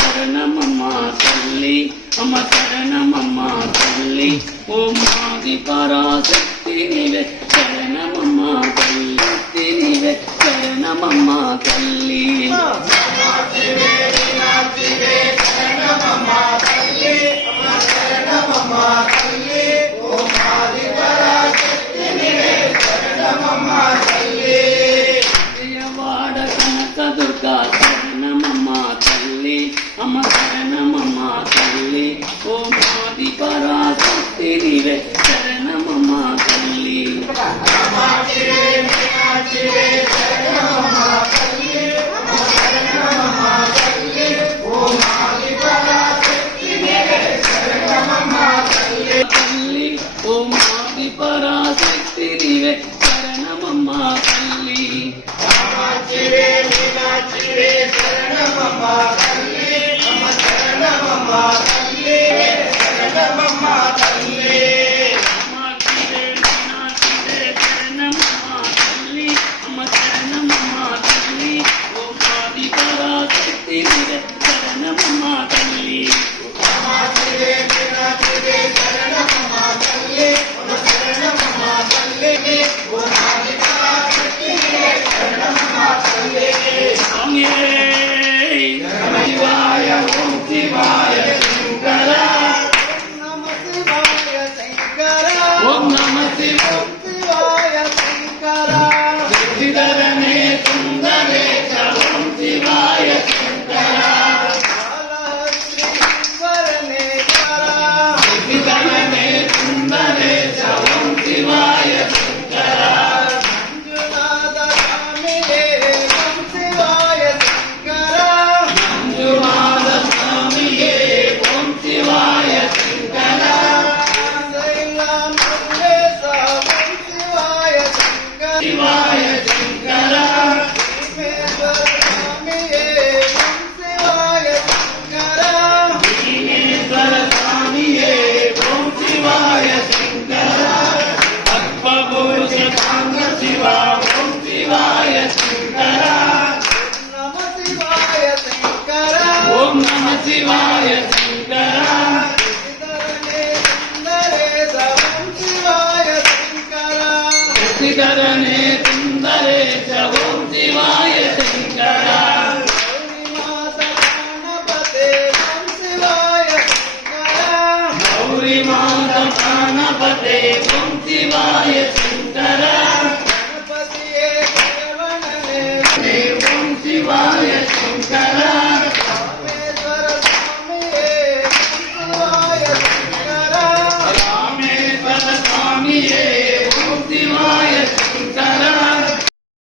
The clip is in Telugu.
శరణమమ్మా తల్లి అమ్మ శరణమమ్మా తల్లి ఓం ఆది పరాశక్తి నీవే శరణమమ్మా తల్లి నీవే శరణమమ్మా తల్లి శరణమమ్మా తల్లి అమ్మ శరణమమ్మా తల్లి ఓం ఆది పరాశక్తి నీవే శరణమమ్మా తల్లి విజయవాడ కనక దుర్గా శరణమమ్మా తల్లి అమ్మ శరణమమ్మా తల్లి ఓం ఆది పరాశక్తి నీవే శరణమమ్మా తల్లి శరణమమ్మా తల్లి అమ్మ శరణమమ్మా తల్లి ఓం ఆది పరాశక్తి నీవే శరణమమ్మా తల్లి తల్లి ఓం ఆది పరాశక్తి నీవే శరణమమ్మా తల్లి శరణమమ్మా తల్లి అమ్మ శరణమమ్మా తల్లి శరణమమ్మా తల్లి శరణమమ్మా తల్లి అమ్మ శరణమమ్మా తల్లి ఓం ఆది పరాశక్తి నీవే శరణమమ్మా తల్లి శరణమమ్మా తల్లి అమ్మ శరణమమ్మా తల్లి ఓం ఆది పరాశక్తి నీవే శరణమమ్మా తల్లి శివాయ ఓం శివాయ శంకర నమ శివాయ శంకర ఓం నమ శివాయ శంకర